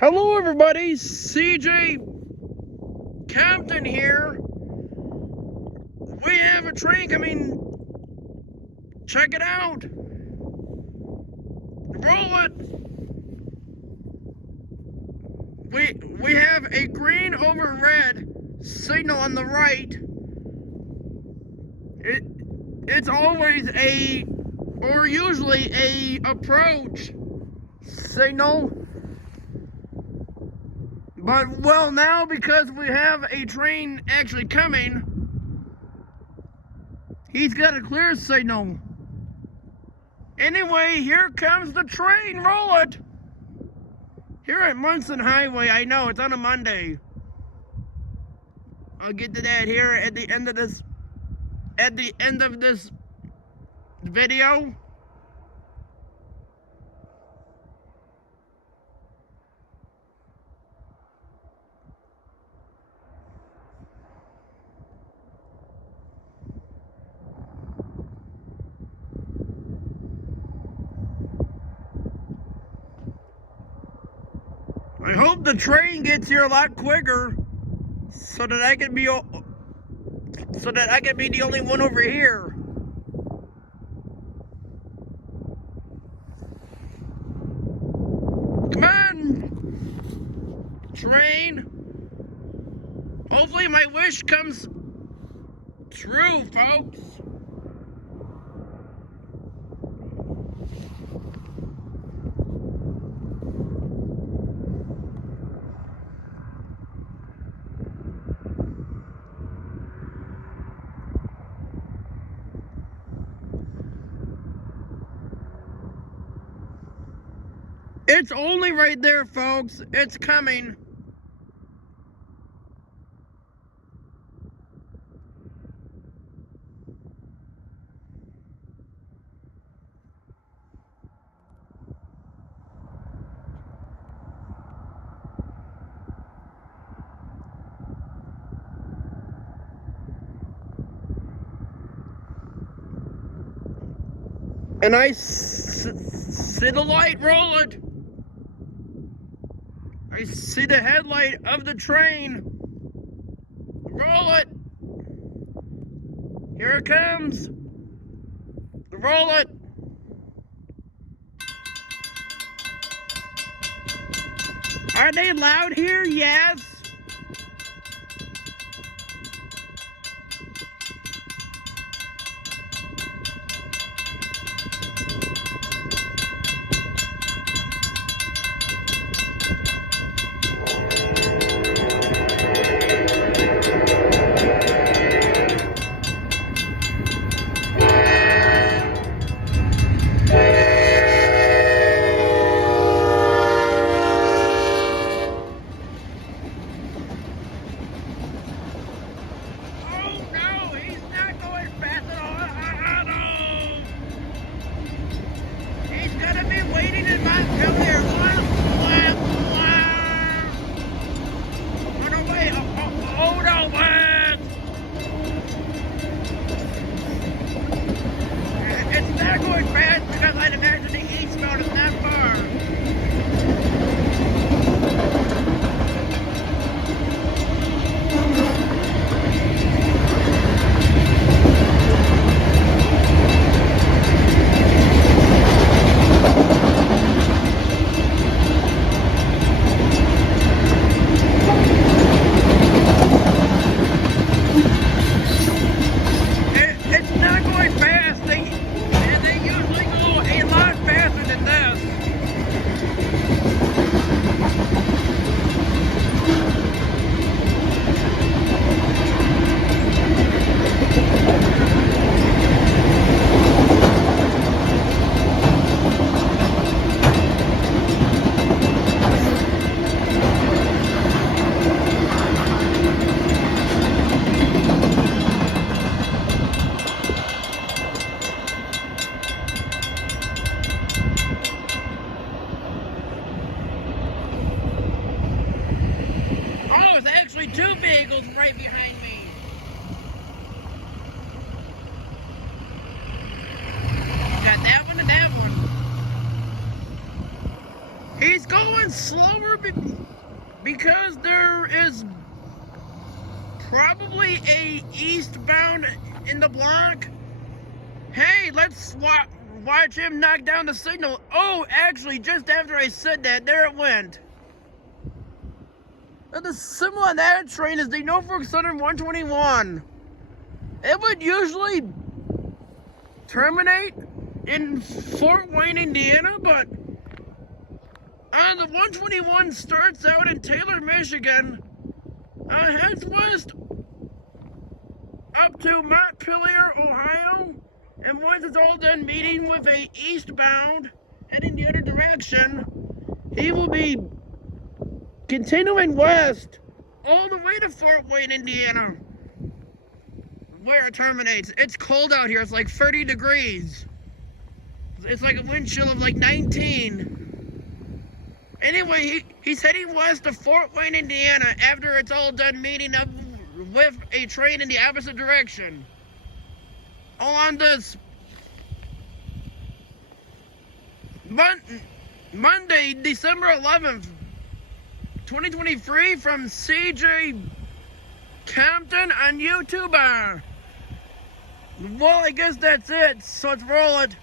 Hello everybody, CJ Captain here. We have a train coming. Check it out. Roll it. We have a green over red signal on the right. It's always usually a approach signal. But, well, now because we have a train actually coming, he's got a clear signal. Anyway, here comes the train. Roll it. Here at Munson Highway, I know, it's on a Monday. I'll get to that here at the end of this video. I hope the train gets here a lot quicker so that I can be the only one over here. Come on, train. Hopefully my wish comes true, folks. It's only right there, folks. It's coming. And I see the light roll it. I see the headlight of the train. Roll it. Here it comes. Roll it. Are they loud here? Yes. Waiting in my come there. On our way. Oh no, man. It's not going fast because I'd imagine the eastbound is not far. Two vehicles right behind me. Got that one and that one. He's going slower because there is probably a eastbound in the block. Hey, let's watch him knock down the signal. Oh, actually, just after I said that, there it went. And the symbol on that train is the Norfolk Southern 121. It would usually terminate in Fort Wayne, Indiana, but the 121 starts out in Taylor, Michigan, heads west up to Montpelier, Ohio, and once it's all done meeting with a eastbound heading the other direction, he will be continuing west all the way to Fort Wayne, Indiana, where it terminates. It's cold out here. It's like 30 degrees. It's like a wind chill of like 19. Anyway, he's heading west to Fort Wayne, Indiana after it's all done meeting up with a train in the opposite direction. All on this Monday, December 11th, 2023 from CJ Compton on YouTube. Well, I guess that's it, so let's roll it.